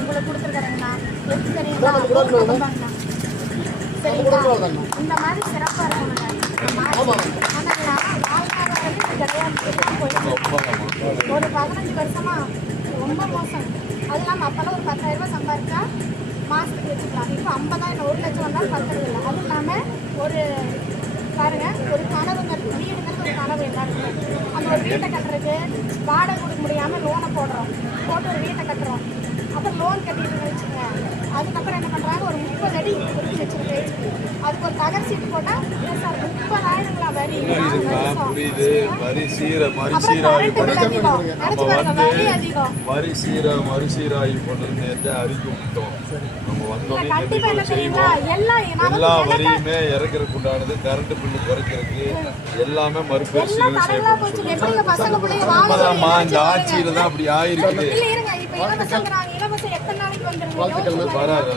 உங்களுக்கு கொடுத்துருக்குறேங்கண்ணா. எது தெரியுங்களா? குடும்பங்கண்ணா. சரிங்களா? இந்த மாதிரி சிறப்பாக இருக்கணுங்க. ஆனாங்களா வாழ்வாதாரமே கிடையாது. ஒரு 15 வருஷமா ரொம்ப மோசம். அது இல்லாமல் அப்போல்லாம் ஒரு 10,000 ரூபாய் சம்பாதிச்சா மாதத்துக்கு வச்சுக்கலாம். இப்போ 50,000 1 லட்சம் வந்தாலும் பத்துறது இல்லை. அதுவும் இல்லாமல் ஒரு பாருங்க, ஒரு கனவுங்கிறது வீடுங்கிறது ஒரு கனவு எல்லாருக்குமே. அந்த ஒரு வீட்டை கட்டுறதுக்கு வாடகை கொடுக்க முடியாமல் லோனை போட்டு ஒரு வீட்டை கட்டுறோம். அப்புறம் லோன் கட்டிட்டு வச்சுங்க. அதுக்கப்புறம் என்ன பண்ணுறாங்க, ஒரு 30 அடி குறிச்சு வச்சுருக்கு. அதுக்கு ஒரு தகர சீட்டு போட்டால் சார் 30,000ங்களா வரி. மறுசீராய்வு பண்ணது அறிவித்தோம். நம்ம வந்தோம் எல்லா வரியுமே இறக்கிறதுக்கு உண்டானது, கரண்ட் பில்லு குறைக்கிறதுக்கு எல்லாமே மறுபரிசீலனை செய்யப்படும். இந்த ஆட்சியில தான் அப்படி ஆயிருக்குது. வராது.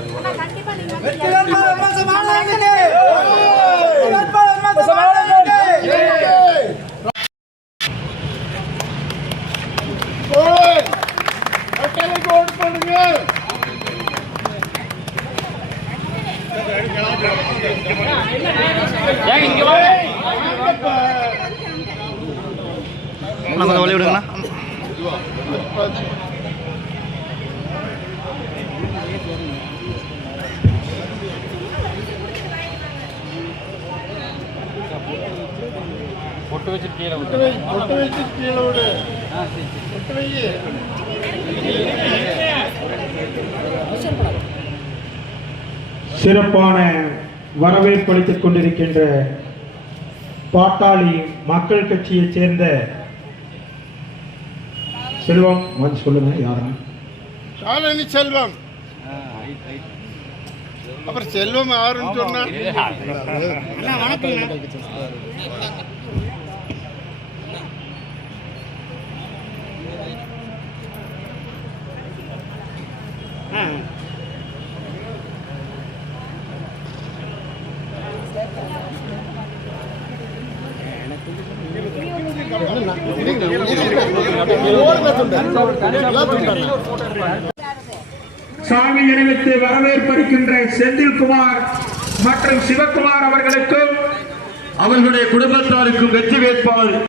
கொஞ்சம் வழி விடுங்கண்ணா. பொட்டு வச்சு கீழே விடு. சிறப்பான வரவேற்பு அளித்துக் கொண்டிருக்கின்ற பாட்டாளி மக்கள் கட்சியைச் சேர்ந்த செல்வம் வந்து சொல்லுங்க. யாரும் ஷாலினி செல்வம். அப்புறம் செல்வம் யாருன்னு சொன்னா சாமி நினைவித்து வரவேற்பளிக்கின்ற செந்தில்குமார் மற்றும் சிவகுமார் அவர்களுக்கும் அவர்களுடைய குடும்பத்தாருக்கும் வெற்றி வேட்பாளர்